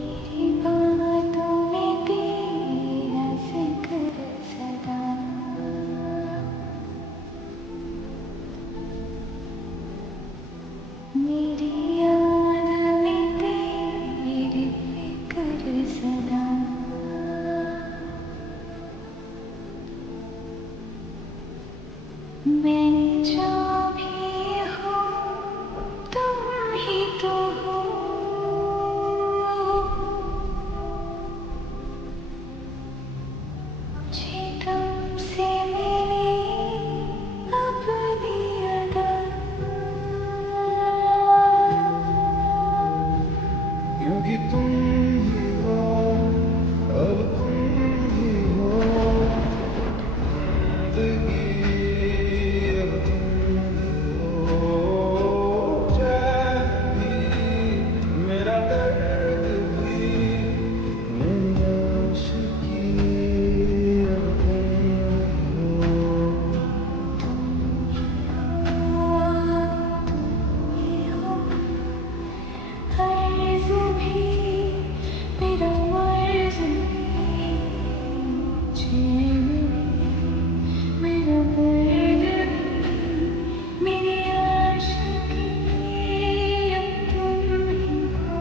मेरी बातों में तेरा जिक्र सदा, मेरी याद में तेरी फिक्र सदा। मैं जो भी हूँ तुम ही तो हो, मुझे तुमसे मिली अपनी अदा। क्योंकि तुम ही हो, अब तुम ही हो जिंदगी, अब तुम ही हो चैन भी, मेरा दर्द भी, मेरी आशिकी, अब तुम ही हो। अर्ज़ भी मेरा मर्ज़ भी, चैन भी मेरा दर्द भी, मेरी आशिकी अब तुम ही हो।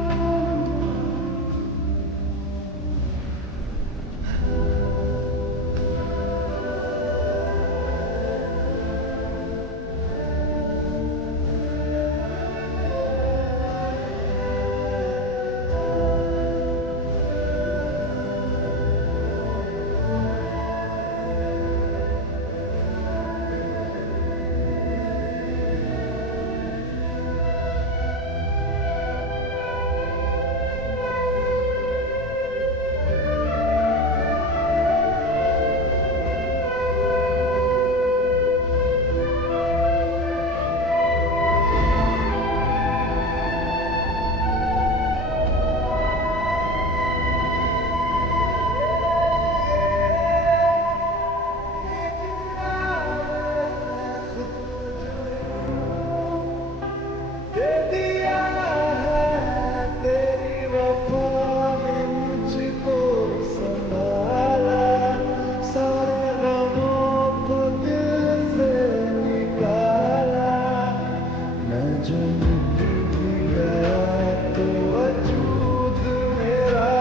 दे दिया है तेरी वफा ने मुझको संभाला, सारे गमों को दिल से निकाला। मैं जो मिट भी गया तो वजूद मेरा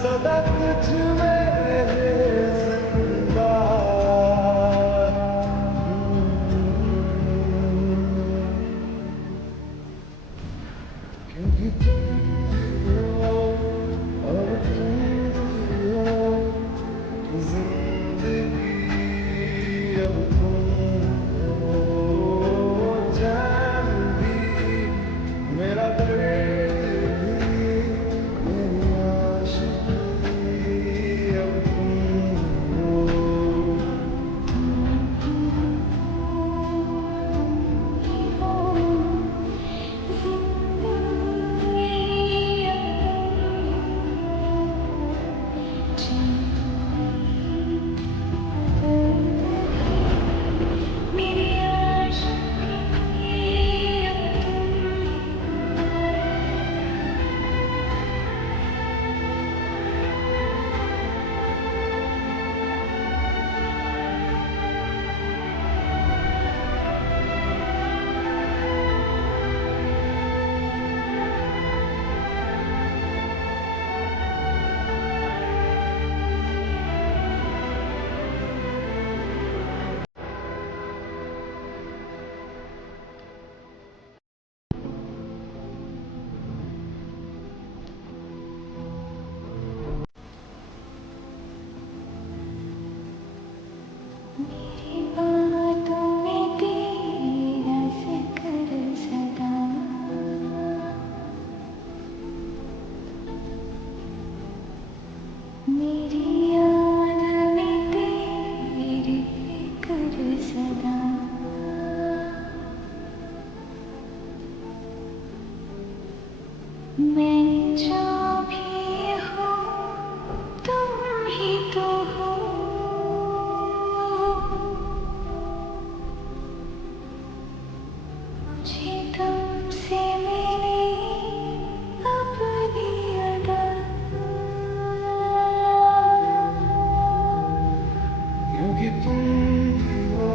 सदा तुझ में रहे जिंदा। क्योंकि तुम हो, अब तुम हो जिंदगी, अब तुम हो जान भी, मेरा दर्द भी, मेरी आशिकी, अब तुम हो। क्योंकि तुम ही हो,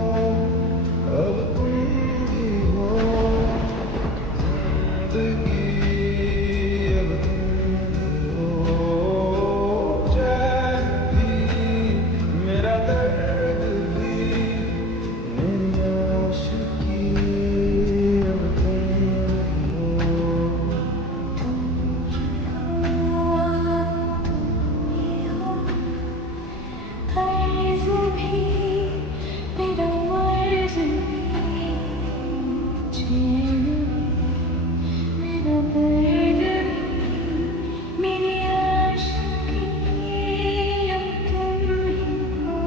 अब तुम ही हो जिंदगी, अब तुम ही हो चैन भी, मेरा दर्द भी, मेरी आशिकी, अब तुम ही हो। अर्ज़ भी मेरा मर्ज़ भी, चैन भी मेरा दर्द भी, मेरी आशिकी अब तुम ही हो।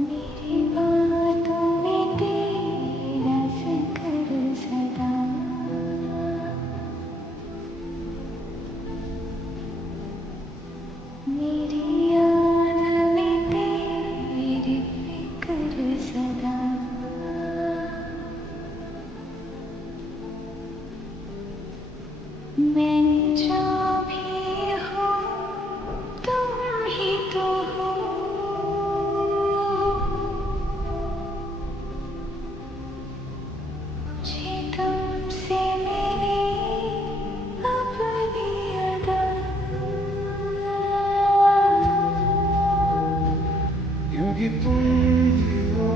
मेरी बातों में तेरा ज़िक्र सदा, मेरी याद में तेरी फिक्र सदा। मैं जहाँ भी हूँ तुम ही तो हो, मुझे तुमसे मेरी अपनी अदा। क्योंकि तुम ही हो,